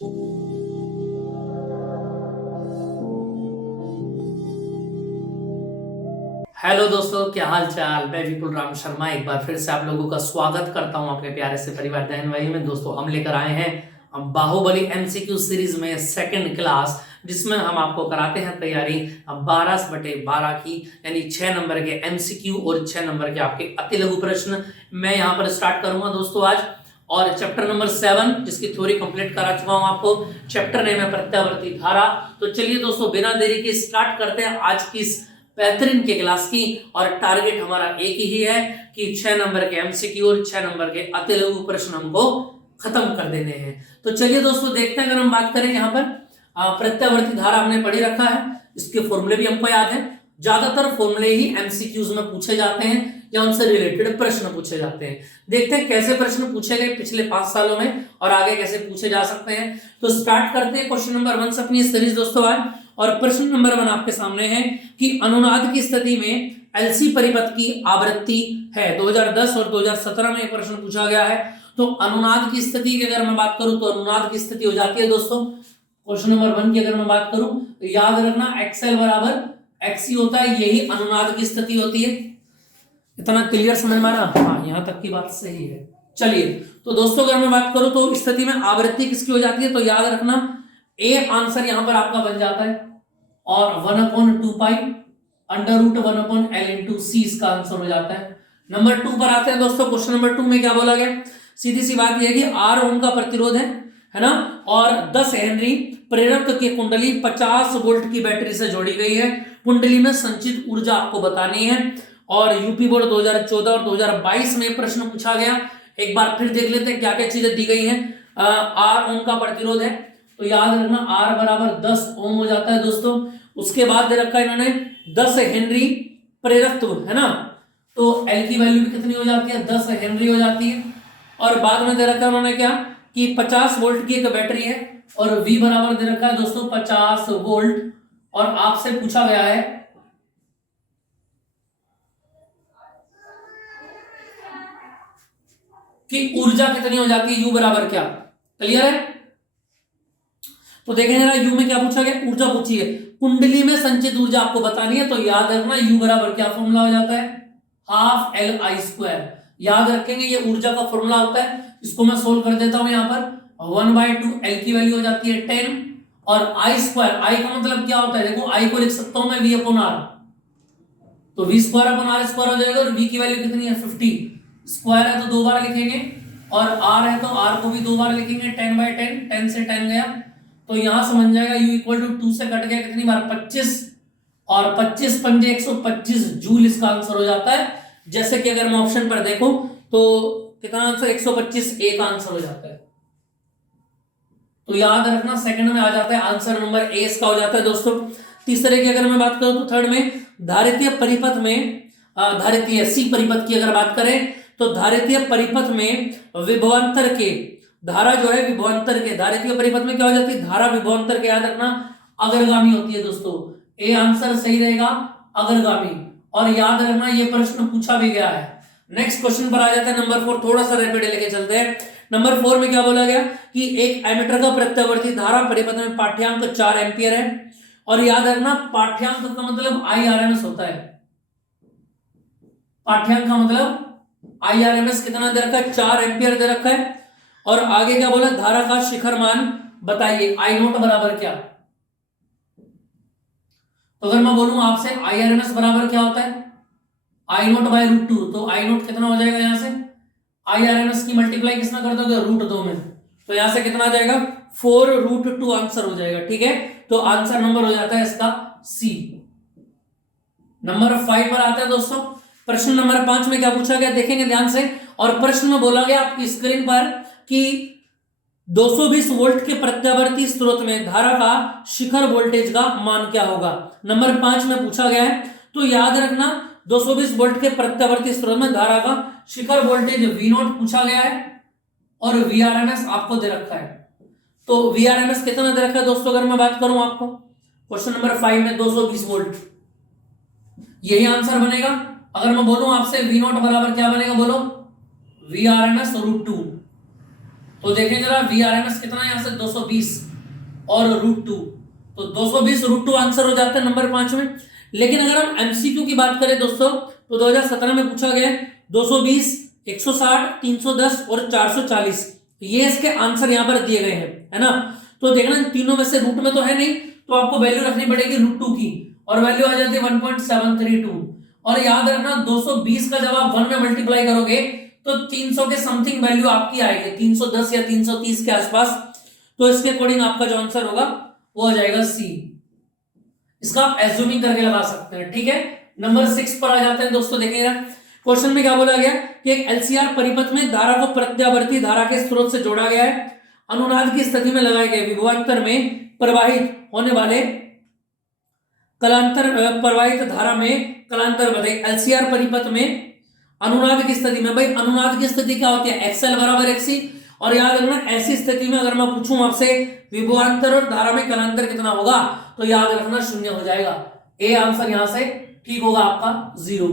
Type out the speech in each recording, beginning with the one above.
Hello दोस्तों, क्या हाल चाल। मैं विपुल राम शर्मा एक बार फिर से आप लोगों का स्वागत करता हूं अपने प्यारे से परिवार दहन भाई में। दोस्तों, हम लेकर आए हैं बाहुबली एमसीक्यू सीरीज में सेकंड क्लास, जिसमें हम आपको कराते हैं तैयारी 12/12 की, यानी 6 नंबर के एमसीक्यू और 6 नंबर के आपके अति लघु प्रश्न। मैं यहाँ पर स्टार्ट करूंगा दोस्तों आज, और चैप्टर नंबर 7 जिसकी थ्योरी कंप्लीट करा चुका हूं आपको। चैप्टर नेम है प्रत्यावर्ती धारा। तो चलिए दोस्तों, बिना देरी के स्टार्ट करते हैं आज की इस बेहतरीन के क्लास की। और टारगेट हमारा एक ही है कि 6 नंबर के एमसीक्यू और 6 नंबर के अति लघु प्रश्न हमको खत्म कर देने हैं। तो चलिए दोस्तों देखते हैं, अगर हम बात करें यहाँ पर प्रत्यावर्ती धारा हमने पढ़ी रखा है, इसके फॉर्मूले भी हमको याद है। ज्यादातर फॉर्मूले ही एमसीक्यूज में पूछे जाते हैं या उनसे रिलेटेड प्रश्न पूछे जाते हैं। देखते हैं कैसे प्रश्न पूछे गए पिछले 5 सालों में और आगे कैसे पूछे जा सकते हैं। तो स्टार्ट करते हैं क्वेश्चन नंबर 1 से अपनी सीरीज दोस्तों आज। और प्रश्न नंबर 1 आपके सामने है कि अनुनाद की स्थिति में एलसी परिपथ की आवृत्ति है। 2010 और 2017 में प्रश्न पूछा गया है। तो अनुनाद की स्थिति की अगर मैं बात करूं तो अनुनाद की स्थिति हो जाती है दोस्तों, क्वेश्चन नंबर 1 की अगर मैं बात करूं तो याद रखना एक्सएल बराबर एक्सी होता है, यही अनुनाद की स्थिति होती है। इतना क्लियर समझ में आ रहा? हाँ, यहां तक की बात सही है। चलिए तो दोस्तों, अगर मैं बात करूं तो स्थिति में आवृत्ति किसकी हो जाती है, तो याद रखना ए आंसर यहां पर आपका बन जाता है, और 1/2 पाई √1/L/C इसका आंसर हो जाता है। नंबर 2 पर आते हैं दोस्तों। क्वेश्चन नंबर 2 में क्या बोला गया? सीधी सी बात यह है कि R ओम का प्रतिरोध है ना, और 10 हेनरी प्रेरक की कुंडली 50 वोल्ट की बैटरी से जोड़ी गई है। कुंडली में संचित ऊर्जा आपको बतानी है। और यूपी बोर्ड 2014 और 2022 में प्रश्न पूछा गया। एक बार फिर देख लेते हैं क्या क्या चीजें दी गई हैं। R ओम का प्रतिरोध है, तो याद रखना R बराबर 10 ओम हो जाता है दोस्तों। उसके बाद दे रखा है इन्होंने 10 हेनरी प्रेरकत्व, है ना, तो L की वैल्यू भी कितनी हो जाती है? 10 हेनरी हो जाती है। और बाद में दे रखा है उन्होंने क्या कि 50 वोल्ट की एक बैटरी है, और V बराबर दे रखा है दोस्तों 50 वोल्ट। और आपसे पूछा गया है कि ऊर्जा कितनी हो जाती है, U बराबर क्या? क्लियर है? तो देखें जरा, U में क्या पूछा गया? ऊर्जा पूछी है। कुंडली में संचित ऊर्जा आपको बतानी है, तो याद रखना U बराबर क्या फॉर्मूला हो जाता है? Half LI²। याद रखेंगे ये ऊर्जा का फॉर्मूला होता है। इसको मैं सोल्व कर देता हूं। यहाँ पर 1/2 L की वैल्यू हो जाती है 10, और I², I का मतलब क्या होता है? देखो, I को लिख सकता हूं मैं V/R, तो V²/R² हो जाएगा। और V की वैल्यू कितनी है? 50। स्क्वायर है तो 2 बार लिखेंगे, और R है तो R को भी 2 बार लिखेंगे। 10/10, 10 से 10 गया, तो यहां से बन जाएगा U इक्वल टू 2 से कट गया कितनी बार? 25, और 25 पंजे 125 जूल इसका आंसर हो जाता है। जैसे कि अगर मैं ऑप्शन पर देखूं तो कितना आंसर? 125 एक आंसर हो जाता है। तो याद रखना सेकंड में आ जाता है आंसर नंबर ए इसका हो जाता है दोस्तों। तीसरे की अगर मैं बात करूं तो थर्ड में धारितीय परिपथ में, धारितीय सी परिपथ की अगर बात करें तो धारितीय परिपथ में विभवांतर के धारा जो है विभवांतर के, धारितीय परिपथ में क्या हो जाती है? धारा विभवांतर के, याद रखना अग्रगामी होती है दोस्तों। ए आंसर सही रहेगा, अग्रगामी। और याद रखना ये प्रश्न पूछा भी गया है। नेक्स्ट क्वेश्चन पर आ जाता है नंबर 4, थोड़ा सा रैपिड लेके चलते हैं। नंबर 4 में क्या बोला गया कि एक एमीटर का प्रत्यावर्ती धारा परिपथ में पाठ्यांक 4 एम्पियर है। और याद रखना पाठ्यांक का मतलब IRMS होता है। पाठ्यांक का मतलब IRMS कितना दे रखा है? 4 एम्पियर दे रखा है। और आगे क्या बोला? धारा का शिखर मान बताइए, I0 बराबर क्या? तो अगर मैं बोलूं आपसे IRMS बराबर क्या होता है? I0/√2, तो I0 कितना हो जाएगा? यहां से IRMS की मल्टीप्लाई किसना कर दोगे? √2 में, तो यहां से कितना आ जाएगा? 4√2 आंसर हो जाएगा। ठीक है, तो आंसर नंबर हो जाता है इसका C। नंबर 5 पर आता है दोस्तों। प्रश्न नंबर 5 में क्या पूछा गया देखेंगे ध्यान से। और प्रश्न में बोला गया आपकी स्क्रीन पर कि 220 वोल्ट के प्रत्यावर्ती स्रोत में धारा का शिखर वोल्टेज का मान क्या होगा? नंबर 5 में पूछा गया है। तो याद रखना 220 वोल्ट के प्रत्यावर्ती स्रोत में धारा का शिखर वोल्टेज V0 पूछा गया है, और VRMS आपको दे रखा है। तो VRMS कितना दे रखा है दोस्तों? अगर मैं बात करूं आपको क्वेश्चन नंबर 5 में 220 वोल्ट, यही आंसर बनेगा। अगर मैं बोलूं आपसे V0 बराबर क्या बनेगा? बोलो, VRMS √2। तो देखें जरा वी आर एम एस कितना है यहाँ से 220 और √2, तो 220 √2 आंसर हो जाता है नंबर 5 में। लेकिन अगर हम एमसीक्यू की बात करें दोस्तों तो 2017 में पूछा गया 220, 160, 310 और 440, ये इसके आंसर यहाँ पर दिए गए हैं, है ना। तो देखना तीनों में से रूट में तो है नहीं, तो आपको वैल्यू रखनी पड़ेगी √2 की, और वैल्यू आ जाती है 1.732। और याद रखना 220 का जब आप 1 में मल्टीप्लाई करोगे तो 300 के समथिंग वैल्यू आपकी आएगी, 310 या 330 के आसपास। तो इसके अकॉर्डिंग आपका जो आंसर होगा वो आ जाएगा सी। इसका आप एज्यूमिंग करके लगा सकते हैं, ठीक है। नंबर 6 पर आ जाते हैं दोस्तों। देखिएगा क्वेश्चन में क्या बोला गया कि एक एलसीआर परिपथ में धारा को प्रत्यावर्ती धारा के स्रोत से जोड़ा गया है। अनुनाद की स्थिति में लगाए गए विभवांतर में प्रवाहित होने वाले कलांतर प्रवाहित धारा में कलांतर बताइए। एलसीआर परिपथ में अनुनाद की स्थिति में, भाई अनुनाद की स्थिति क्या होती है, एक्सएल बराबर एक्सी। और याद रखना ऐसी स्थिति में अगर मैं पूछूं आपसे विभवांतर और धारा में कलांतर कितना होगा, तो याद रखना 0 हो जाएगा। ए आंसर यहां से ठीक होगा आपका 0।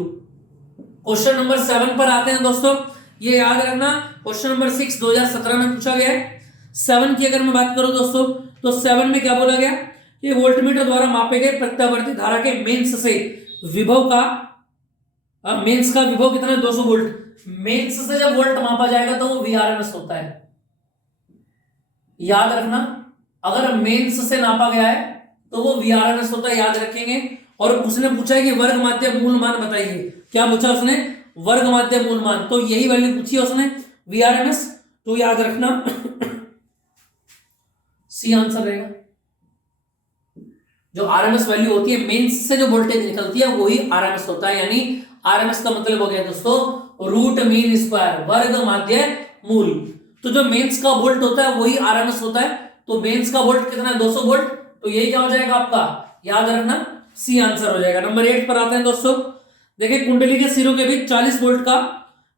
क्वेश्चन नंबर 7 पर आते हैं दोस्तों। ये याद रखना क्वेश्चन नंबर 6 2017 में पूछा गया है। 7 की अगर मैं बात करूं दोस्तों तो 7 में क्या बोला गया कि वोल्टमीटर द्वारा मापे गए प्रत्यावर्ती धारा के मेंस से विभव का मेंस का विभव कितना है, 200 वोल्ट। मेंस से जब वोल्ट मापा जाएगा तो वो वीआरएमएस होता है। याद रखना अगर मेंस से नापा गया है तो वो वीआरएमएस होता है, याद रखेंगे। और उसने पूछा है कि वर्ग माध्य मूल मान बताइए। क्या पूछा उसने, वर्ग माध्य मूल मान, तो यही वैल्यू पूछी है उसने वीआरएमएस। तो याद रखना सी आंसर रहेगा। जो आरएमएस वैल्यू होती है मेंस से जो वोल्टेज निकलती है वही आरएमएस होता है। यानी आरएमएस का मतलब हो गया दोस्तों रूट मीन स्क्वायर, वर्ग माध्य मूल। तो जो मेंस का वोल्ट होता है वही आरएमएस होता है। तो मेंस का वोल्ट कितना है, 200 वोल्ट। तो यही क्या हो जाएगा आपका, याद रखना सी आंसर हो जाएगा। नंबर 8 पर आते हैं दोस्तों। देखिए कुंडली के सिरों के बीच 40 वोल्ट का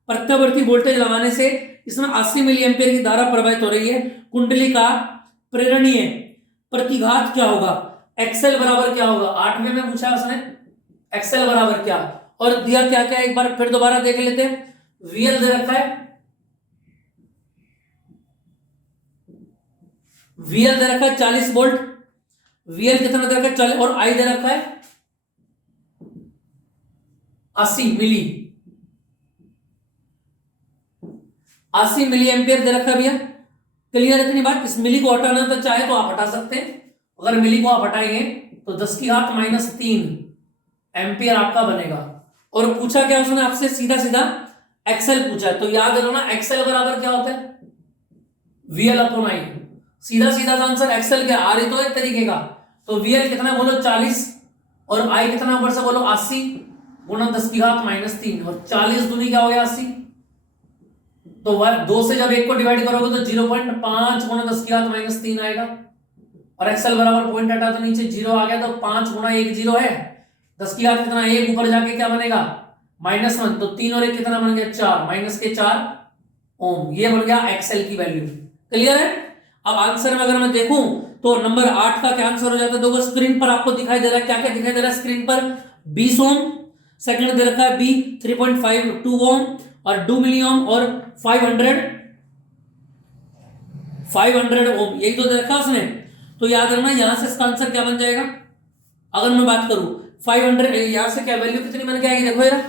प्रत्यावर्ती वोल्टेज लगाने से इसमें 80 मिली एम्पियर की धारा प्रवाहित हो रही है। कुंडली का प्रेरणीय प्रतिघात क्या होगा, एक्सएल बराबर क्या होगा। 8वें में पूछा उसने एक्सएल बराबर क्या, और दिया क्या क्या, एक बार फिर दोबारा देख लेते हैं। वीएल दे रखा है, वीएल दे रखा है 40 वोल्ट। वीएल कितना दे रखा है 40, और आई दे रखा है 80 मिली, 80 मिली एम्पियर दे रखा है भैया। क्लियर इतनी बात। इस मिली को हटाना तो चाहे तो आप हटा सकते हैं। अगर मिली को आप हटाएंगे तो 10⁻³ एम्पियर आपका बनेगा। और पूछा क्या उसने आपसे, सीधा सीधा एक्सएल पूछा। तो याद रखना एक्सएल बराबर क्या होता है, वीएल अपॉन आई। सीधा सीधा आंसर एक्सएल क्या आ रही तो एक तरीके का। तो वीएल कितना बोलो 40, और आई कितना ऊपर से बोलो 80 गुणा 10⁻³ और 40 दूनी क्या हो गया 80। तो 2 से जब 1 को डिवाइड करोगे तो 0.5 गुणा 10⁻³ आएगा। और एक्सएल बराबर पॉइंट हटा तो नीचे 0 आ गया, तो 5 गुणा 1 0 है। 10 की घात कितना, 1 ऊपर जाके क्या बनेगा -1। तो 3 और 1 कितना बन गया 4, -4 ओम। ये बन गया एक्सएल की वैल्यू। क्लियर है। अब आंसर में अगर मैं देखूं तो नंबर 8 का क्या आंसर हो जाता है। देखो स्क्रीन पर आपको दिखाई दे रहा है, क्या क्या दिखाई दे रहा है स्क्रीन पर। 20 ओम, सेकंड दे रखा है बी 3.52 ओम और 2 मिली ओम और 500 ओम, यही तो दे रखा उसने। तो याद रखना यहां से इसका आंसर क्या बन जाएगा। अगर मैं बात करूं 500, यहां से क्या वैल्यू कितनी बन के आएगी, देखो यार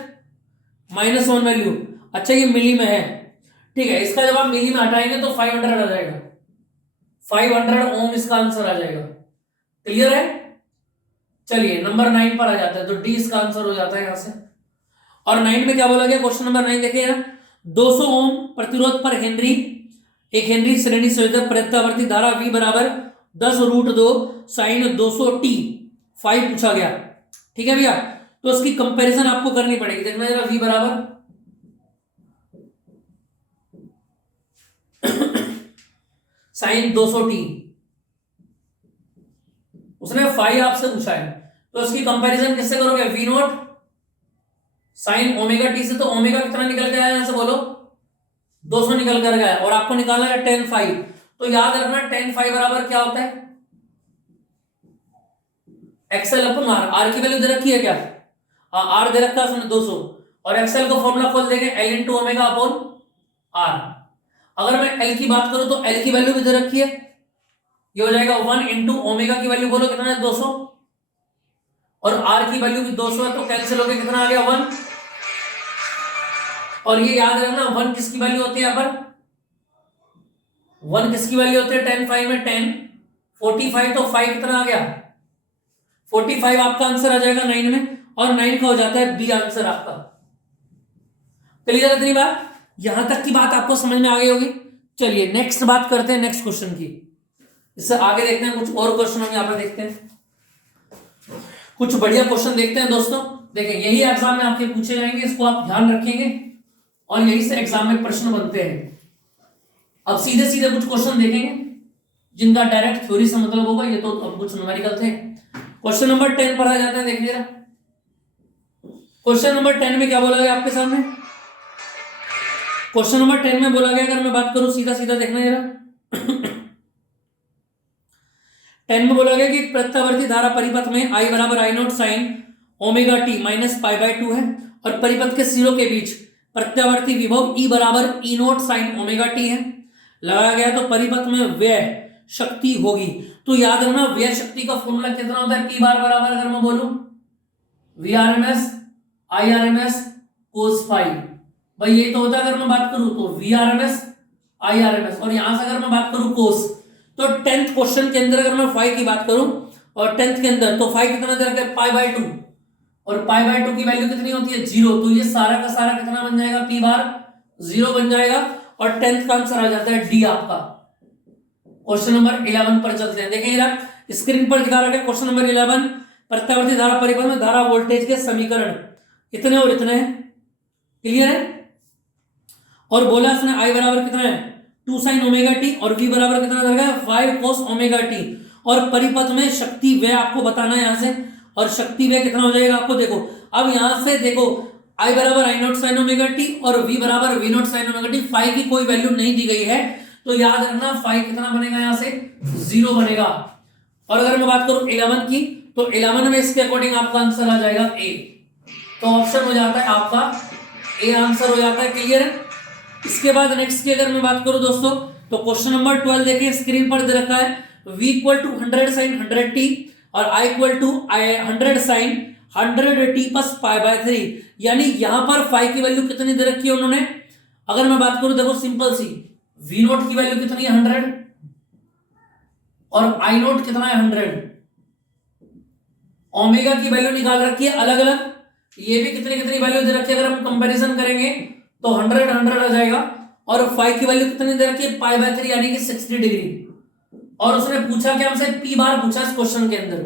-1 वैल्यू। अच्छा ये मिली में है, ठीक है। इसका जब आप मिली में हटाएंगे तो 500 आ जाएगा, 500 ओम इसका आंसर आ जाएगा। क्लियर है। चलिए नंबर 9 पर आ जाता है। तो डी इसका आंसर हो जाता है यहां से। और 9 में क्या बोला गया, क्वेश्चन नंबर 9 देखिए 200 ओम प्रतिरोध पर हेनरी, एक हेनरी श्रेणी संयोजक प्रत्यावर्ती धारा V बराबर 10√2 साइन 200t 5 पूछा गया। ठीक है भैया। तो इसकी कंपैरिजन आपको करनी पड़ेगी। देखना जरा V बराबर साइन 200t, उसने 5 आपसे पूछा है। तो इसकी कंपैरिजन किससे करोगे, V0 साइन ओमेगा टी से। तो ओमेगा कितना निकल के आया यहां से बोलो 200 निकल कर गया, और आपको निकालना है tan 5। तो याद रखना tan 5 बराबर क्या होता है, एक्सएल अपन आर। आर की वैल्यू दे रखी है क्या, आर दे रखा है उसने 200, और एक्सएल का फॉर्मूला खोल देंगे L × ओमेगा अपॉन आर। अगर मैं एल की बात करूं तो एल की वैल्यू भी दे रखी है, ये हो जाएगा 1 इंटू ओमेगा की वैल्यू बोलो कितना है 200, और आर की वैल्यू भी 200 है, तो कैंसिल हो गया, कितना आ गया 1। और ये याद रखना 1 किसकी वैल्यू होती है, यहाँ पर 1 किसकी वैल्यू होती है, 10 5 में 10, 45, तो 5 कितना आ गया 45, आपका आंसर आ जाएगा 9 में, और 9 का हो जाता है बी आंसर आपका। क्लियर है इतनी बात, यहां तक की बात आपको समझ में आ गई होगी। चलिए नेक्स्ट बात करते हैं नेक्स्ट क्वेश्चन की, इससे आगे देखते हैं कुछ और क्वेश्चन हम यहाँ पे देखते हैं, कुछ बढ़िया क्वेश्चन देखते हैं दोस्तों। देखिए यही एग्जाम में आपके पूछे जाएंगे, इसको आप ध्यान रखेंगे, और यही से एग्जाम में प्रश्न बनते हैं। अब सीधे सीधे कुछ क्वेश्चन देखेंगे जिनका डायरेक्ट थ्योरी से मतलब होगा, ये तो अब कुछ न्यूमेरिकल थे। क्वेश्चन नंबर 10 पर आ जाते हैं, देखिए जरा क्वेश्चन नंबर 10 में क्या बोला गया आपके सामने। क्वेश्चन नंबर 10 में बोला गया, अगर मैं बात करूं सीधा सीधा देखना जरा 10 में बोला गया कि प्रत्यावर्ती धारा परिपथ में I बराबर I note sine omega t minus pi by 2 है, और परिपथ के सिरों के बीच प्रत्यावर्ती विभव E बराबर ई नोट साइन ओमेगा टी है। लगाया गया तो परिपथ में व्यय शक्ति होगी। तो याद रखना व्यय शक्ति का फॉर्मूला कितना होता है, P बार बराबर अगर मैं बोलूं VRMS IRMS cos फाई, भाई ये तो होता है अगर मैं बात करूं तो VRMS IRMS, और यहां से अगर मैं बात करूं cos, तो 10th क्वेश्चन के अंदर अगर मैं फाई की बात करूं और 10th के अंदर, तो फाई कितना दे रखा है पाई बाय 2, और पाई बाय 2 की वैल्यू कितनी होती है 0, तो ये सारा का सारा कितना बन जाएगा P बार 0 बन जाएगा, और 10th का आंसर आ जाता है डी आपका। क्वेश्चन नंबर 11 पर चलते हैं, देखिए जरा स्क्रीन पर दिखा रखा है क्वेश्चन नंबर 11, प्रत्यावर्ती धारा परिपथ में धारा वोल्टेज के समीकरण इतने और इतने हैं, क्लियर है। और बोला उसने I बराबर कितना है 2 साइन ओमेगा टी, और V बराबर कितना दे रखा है 5 cos ओमेगा टी, और परिपथ में शक्ति व्यय आपको बताना है यहां से, और शक्ति व्यय कितना हो जाएगा आपको देखो। अब यहां से देखो I बराबर I note sine omega t और V बराबर V naught sine omega t, phi की कोई वैल्यू नहीं दी गई है, तो याद रखना फाई कितना बनेगा यहां से 0 बनेगा। और अगर मैं बात करूं 11 की, तो 11 में इसके अकॉर्डिंग आपका आंसर आ जाएगा ए, तो ऑप्शन हो जाता है आपका ए आंसर हो जाता है, क्लियर है। इसके बाद नेक्स्ट की अगर मैं बात करूं दोस्तों, तो क्वेश्चन नंबर 12 देखिए स्क्रीन पर दे रखा है, V equal to 100 sine 100t और I equal to 100 sine 100t plus pi by 3, यानी यहां पर फाई की वैल्यू कितनी दे रखी है उन्होंने। अगर मैं बात करूं देखो सिंपल सी, V नोट की वैल्यू कितनी है 100, और I नोट कितना है 100, ओमेगा की वैल्यू निकाल रखी है अलग अलग, ये भी कितनी कितनी वैल्यू दे रखी है, अगर हम कंपैरिजन करेंगे तो 100 100 आ जाएगा, और फाई की वैल्यू कितनी दे रखी है पाई बाय 3 यानी कि 60 डिग्री। और उसने पूछा कि हमसे P बार पूछा इस क्वेश्चन के अंदर,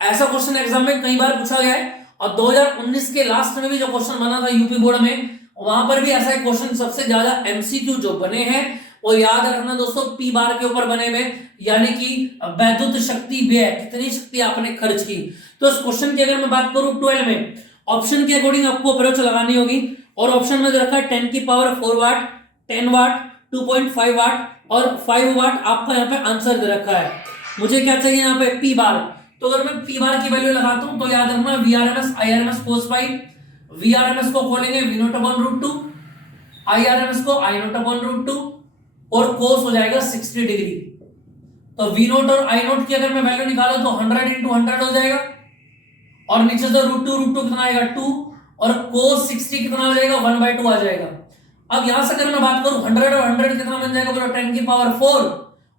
ऐसा क्वेश्चन एग्जाम में कई बार पूछा गया है, और 2019 के लास्ट में भी जो क्वेश्चन बना था यूपी बोर्ड में, वहां पर भी ऐसा एक क्वेश्चन सबसे ज्यादा एमसीक्यू जो बने हैं वो याद रखना दोस्तों P बार के ऊपर बने हुए, यानी कि वैद्युत शक्ति व्यय कितनी शक्ति आपने खर्च की। तो इस क्वेश्चन की अगर मैं बात करूं 12 में, ऑप्शन के अकॉर्डिंग आपको अप्रोच लगानी होगी, और ऑप्शन में रखा है 10 की पावर 4 वाट, 10 वाट, 2.5 वाट और 5 वाट, आपका यहाँ पे आंसर दे रखा है। मुझे क्या चाहिए यहाँ पे P बार, तो अगर मैं P बार की वैल्यू लगाता हूं तो याद रखना VRMS IRMS cos phi, VRMS को खोलेंगे V naught upon root 2, IRMS को I नॉट अपॉन रूट 2, और cos हो जाएगा 60 डिग्री। तो V नोट और I नोट की अगर मैं वैल्यू निकालूं तो 100 इंटू 100 हो जाएगा, और नीचे से रूट टू कितना आएगा 2, और cos 60 कितना आ जाएगा 1/2 आ जाएगा। अब यहां से अगर मैं बात करूं 100 और 100 कितना बन जाएगा बोलो 10 की पावर 4,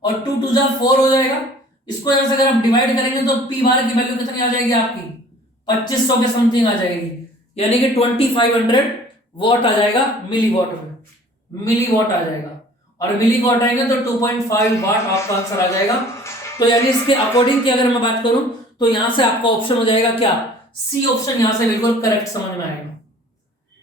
और 2 2 जा 4 हो जाएगा। इसको यहां से अगर आप डिवाइड करेंगे तो P बार की वैल्यू कितनी आ जाएगी आपकी 2500 के समथिंग आ जाएगी, यानी कि 2500 वॉट आ जाएगा मिली वॉट में, मिली वॉट आ जाएगा, और मिली वॉट आएगा तो 2.5 वाट आपका आंसर आ जाएगा। तो यानी इसके अकॉर्डिंग की अगर मैं बात करूं तो यहां से आपका ऑप्शन हो जाएगा क्या सी ऑप्शन, यहां से बिल्कुल करेक्ट समझ में आएगा।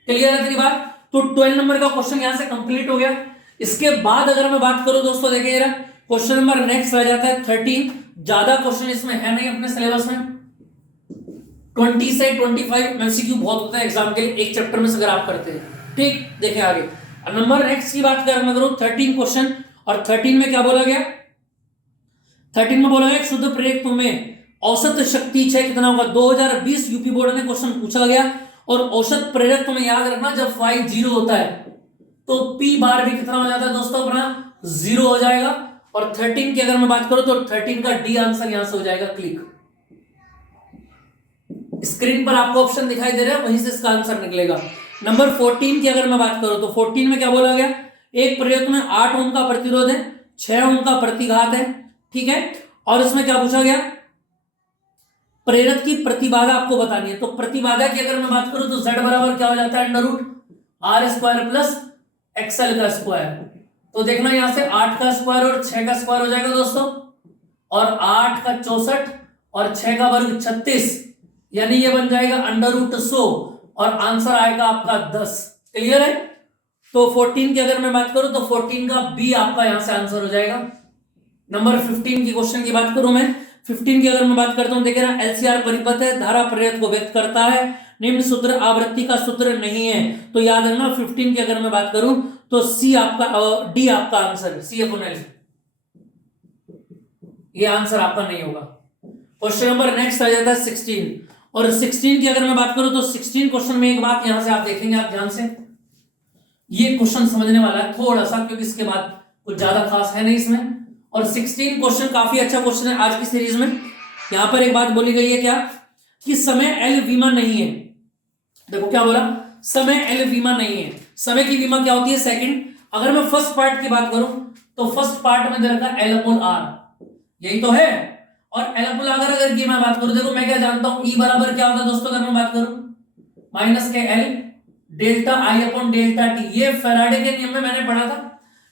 क्लियर है तेरी बात। तो 12 नंबर का क्वेश्चन यहां से कंप्लीट हो गया। इसके बाद अगर मैं बात करूं दोस्तों देखिए क्वेश्चन नंबर नेक्स्ट रह जाता है 13, ज्यादा क्वेश्चन इसमें है नहीं अपने सिलेबस में, 20 से 25 एमसीक्यू बहुत होता है एग्जाम के लिए एक चैप्टर में से अगर आप करते हैं। ठीक, देखें आगे नंबर नेक्स्ट की बात करें मैं करूं 13 क्वेश्चन, और 13 में क्या बोला गया, 13 में बोला गया शुद्ध प्रेरक में औसत शक्ति क्षय कितना होगा। 2020 यूपी बोर्ड ने क्वेश्चन पूछा गया, और औसत प्रेरक में याद रखना जब फाई 0 होता है तो P बार भी कितना हो जाता है दोस्तों अपना 0 हो जाएगा। और 13 की अगर मैं बात करूं तो 13 का डी आंसर यहां से हो जाएगा क्लिक। स्क्रीन पर आपको ऑप्शन दिखाई दे रहा है, वहीं से इसका आंसर निकलेगा। नंबर 14 की अगर मैं बात करूं तो 14 में क्या बोला गया, एक प्रेरक में 8 ओम का प्रतिरोध है, 6 ओम का प्रतिघात है, ठीक है। और इसमें क्या पूछा गया, प्रेरक की प्रतिबाधा आपको बतानी है। तो प्रतिबाधा की अगर मैं बात करूं तो Z बराबर क्या हो जाता है, under root R square plus XL का स्क्वायर। तो देखना यहां से 8 का स्क्वायर और 6 का स्क्वायर हो जाएगा दोस्तों, और 8 का 64 और 6 का वर्ग 36, यानी ये बन जाएगा अंडर रूट 100 और आंसर आएगा आपका 10। क्लियर है। तो 14 की अगर मैं बात करूं तो 14 का बी आपका यहां से आंसर हो जाएगा। नंबर 15 की क्वेश्चन की बात करूं मैं, 15 की अगर मैं बात करता हूं, देखिए ना एलसीआर परिपथ है, धारा प्रेरक को व्यक्त करता है, निम्न सूत्र आवृत्ति का सूत्र नहीं है। तो याद रखना 15 की अगर मैं बात करूं तो सी आपका डी आपका आंसर CF/L, ये आंसर आपका नहीं होगा। क्वेश्चन नंबर नेक्स्ट आ जाता है 16, और 16 की अगर मैं बात करूं तो 16 क्वेश्चन में एक बात यहां से आप देखेंगे, आप ध्यान से, ये क्वेश्चन समझने वाला है थोड़ा सा, क्योंकि इसके बाद कुछ ज्यादा खास है नहीं इसमें। और 16 क्वेश्चन काफी अच्छा क्वेश्चन है आज की सीरीज में। यहां पर एक बात बोली गई है क्या, कि समय एल विमा नहीं है। देखो क्या बोला, समय एल विमा नहीं है। समय की विमा क्या होती है, सेकंड। अगर मैं फर्स्ट पार्ट की बात करूं तो फर्स्ट पार्ट में दे रखा L/R, यही तो है। और L/R अगर की मैं बात करूं, देखो मैं क्या जानता हूं, E बराबर क्या होता है दोस्तों, अगर मैं बात करूं माइनस के L डेल्टा I/डेल्टा T। ये फैराडे के नियम में मैंने पढ़ा था।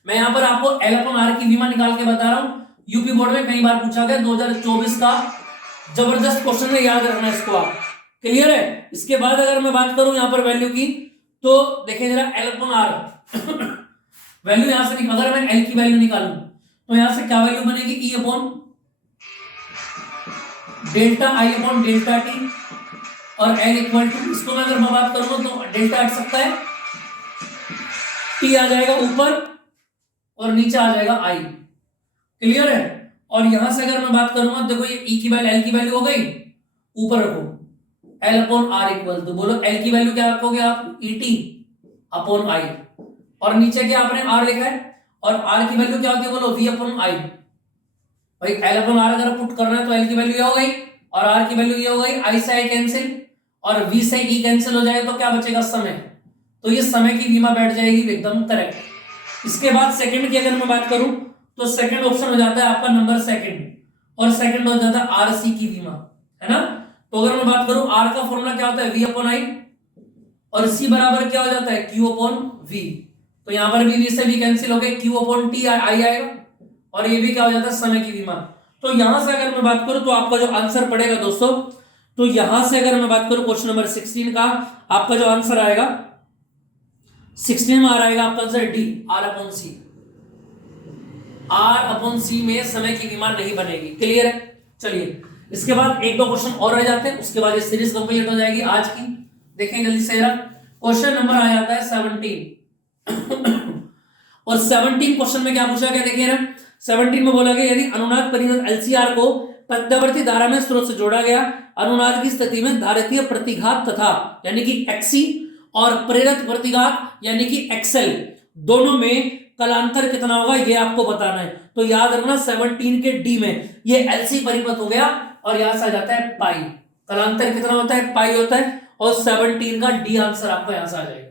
मैं यहां पर आपको L/R की विमा निकाल के बता रहा हूं। यूपी बोर्ड में कई बार पूछा गया, 2024 का जबरदस्त क्वेश्चन है, याद रखना इसको आप। क्लियर है। इसके बाद अगर मैं बात करूं यहां पर वैल्यू की, तो देखिए जरा L/R वैल्यू यहां से अगर मैं L की वैल्यू निकालूं तो यहां से क्या वैल्यू बनेगी, E/डेल्टा I/डेल्टा T और L इक्वल टू, इसको मैं अगर मैं बात करूंगा तो डेल्टा हट सकता है, T आ जाएगा ऊपर और नीचे आ जाएगा I। क्लियर है। और यहां से अगर मैं बात करूंगा, देखो ये E की वैल्यू L की वैल्यू हो गई, ऊपर रखो L/R इक्वल टू, बोलो L की वैल्यू क्या रखोगे आप, ET/I, और नीचे क्या आपने R लिखा है, और R की वैल्यू क्या होती है, बोलो V/I। भाई L/R अगर पुट करना है तो L की वैल्यू ये हो गई और R की वैल्यू ये हो गई, I से I कैंसिल और V से E कैंसिल हो जाएगा, तो क्या बचेगा, समय। तो ये समय की विमा बैठ जाएगी एकदम करेक्ट। इसके बाद सेकंड की अगर मैं बात करूं तो सेकंड ऑप्शन हो जाता है आपका नंबर सेकंड, और सेकंड हो जाता है RC की विमा, है ना। तो अगर मैं बात करूं R का फॉर्मूला क्या होता है, V/I, और C बराबर क्या हो जाता है, Q/V। तो यहां पर भी V से V कैंसिल हो गए, Q/T I आएगा, और ये भी क्या हो जाता है, समय की विमा। तो यहां से अगर मैं बात करूं तो आपका जो आंसर पड़ेगा दोस्तों, तो यहां से अगर मैं बात करूं क्वेश्चन नंबर 16 का, आपका जो आंसर आएगा 16 में आ रहेगा आपका आंसर D, R/C। R/C में समय की विमा नहीं बनेगी। क्लियर है। चलिए इसके बाद एक दो क्वेश्चन और रह जाते हैं, उसके बाद ये सीरीज कंप्लीट हो जाएगी आज की। देखें जल्दी से, क्वेश्चन नंबर आ जाता है 17 और 17 क्वेश्चन में क्या पूछा गया, देखिए ना 17 में बोला गया, यदि अनुनाद परिपथ LCR को प्रत्यावर्ती धारा में स्रोत से जोड़ा गया, अनुनाद की स्थिति में धारितीय प्रतिघात तथा यानी कि XC और प्रेरक प्रतिघात यानी कि XL दोनों में कलांतर कितना होगा, ये आपको बताना है। तो याद रखना 17 के डी में ये LC परिपथ हो गया, और यहां से आ जाता है पाई। कलांतर कितना होता है, पाई होता है, और 17 का डी आंसर आपका यहां से आ जाएगा।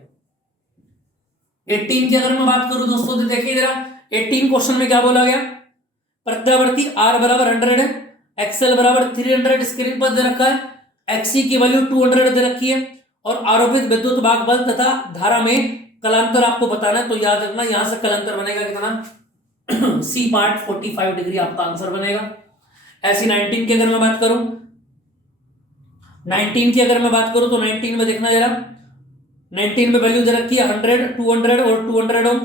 18 की अगर मैं बात करूं दोस्तों तो देखिए जरा 18 क्वेश्चन में क्या बोला गया, प्रत्यावर्ती R बराबर 100 है, XL बराबर 300 स्क्रीन पर दे रखा है, XC की वैल्यू 200 दे रखी है, और आरोपित विद्युत भाग बल तथा धारा में कलांतर आपको बताना है। तो याद रखना यहां से कलांतर बनेगा कितना, C पार्ट 45 डिग्री आपका आंसर बनेगा। ऐसी 19 की अगर मैं बात करूं, 19 की अगर मैं बात करूं तो 19 में देखना जरा, 19 में वैल्यू दे रखी है 100, 200 और 200 ओम,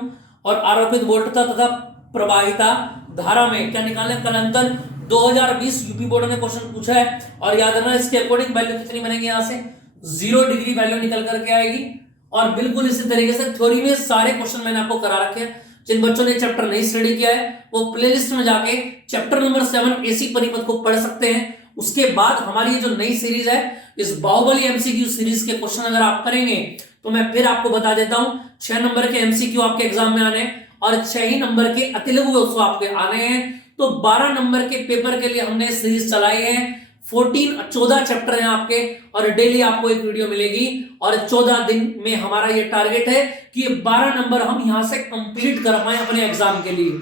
और आरोपित वोल्टता तथा प्रवाहिता धारा में क्या निकालना, कलांतर। 2020 यूपी बोर्ड ने क्वेश्चन पूछा है, और याद रखना इसके अकॉर्डिंग वैल्यू कितनी बनेगी, यहां से 0 डिग्री वैल्यू निकल करके आएगी। और बिल्कुल इसी तरीके से थ्योरी में सारे क्वेश्चन मैंने आपको करा रखे हैं। जिन बच्चों ने चैप्टर नहीं स्टडी किया है वो प्लेलिस्ट में जाके चैप्टर नंबर 7 AC परिपथ को पढ़ सकते हैं। उसके बाद हमारी जो नई सीरीज है, इस बाहुबली MCQ सीरीज के क्वेश्चन अगर आप करेंगे तो मैं फिर आपको बता देता हूं, 6 नंबर के एमसीक्यू आपके एग्जाम में आने हैं और 6 ही नंबर के अतिलघु आपके आने हैं। तो 12 नंबर के पेपर के लिए हमने सीरीज चलाई है। 14 चैप्टर हैं आपके और डेली आपको एक वीडियो मिलेगी और 14 दिन में हमारा ये टारगेट है कि ये 12 नंबर हम यहां से कंप्लीट कर पाए अपने एग्जाम के लिए।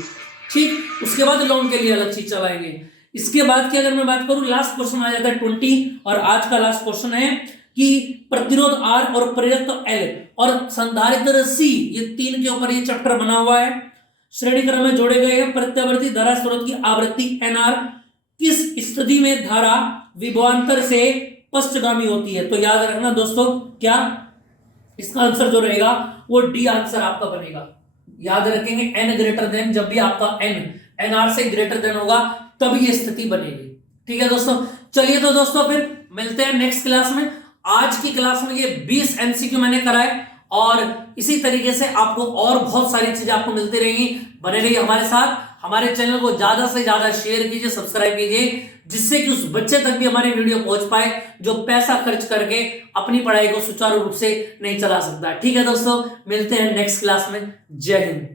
ठीक, उसके बाद लॉन्ग के लिए अलग चीज चलाएंगे। इसके बाद की अगर मैं बात करूं, लास्ट क्वेश्चन आ जाता है 20 और आज का लास्ट क्वेश्चन है कि प्रतिरोध R और प्रेरक L और संधारित्र C, ये तीन के ऊपर ये चैप्टर बना हुआ है। श्रेणी क्रम में जोड़े गए हैं। प्रत्यावर्ती धारा स्रोत की आवृत्ति NR किस स्थिति में धारा विभवांतर से पश्चगामी होती है? तो याद रखना दोस्तों, क्या इसका आंसर जो रहेगा वो डी आंसर आपका बनेगा। याद रखेंगे n ग्रेटर देन, जब भी आपका n NR से ग्रेटर देन होगा तब ये स्थिति बनेगी। ठीक है दोस्तों, चलिए तो दोस्तों फिर मिलते हैं नेक्स्ट क्लास में। आज की क्लास में ये 20 एमसीक्यू मैंने कराए और इसी तरीके से आपको और बहुत सारी चीजें आपको मिलती रहेंगी। बने रहिए हमारे साथ, हमारे चैनल को ज्यादा से ज्यादा शेयर कीजिए, सब्सक्राइब कीजिए, जिससे कि उस बच्चे तक भी हमारे वीडियो पहुंच पाए जो पैसा खर्च करके अपनी पढ़ाई को सुचारू रूप से नहीं चला सकता। ठीक है दोस्तों, मिलते हैं नेक्स्ट क्लास में। जय हिंद।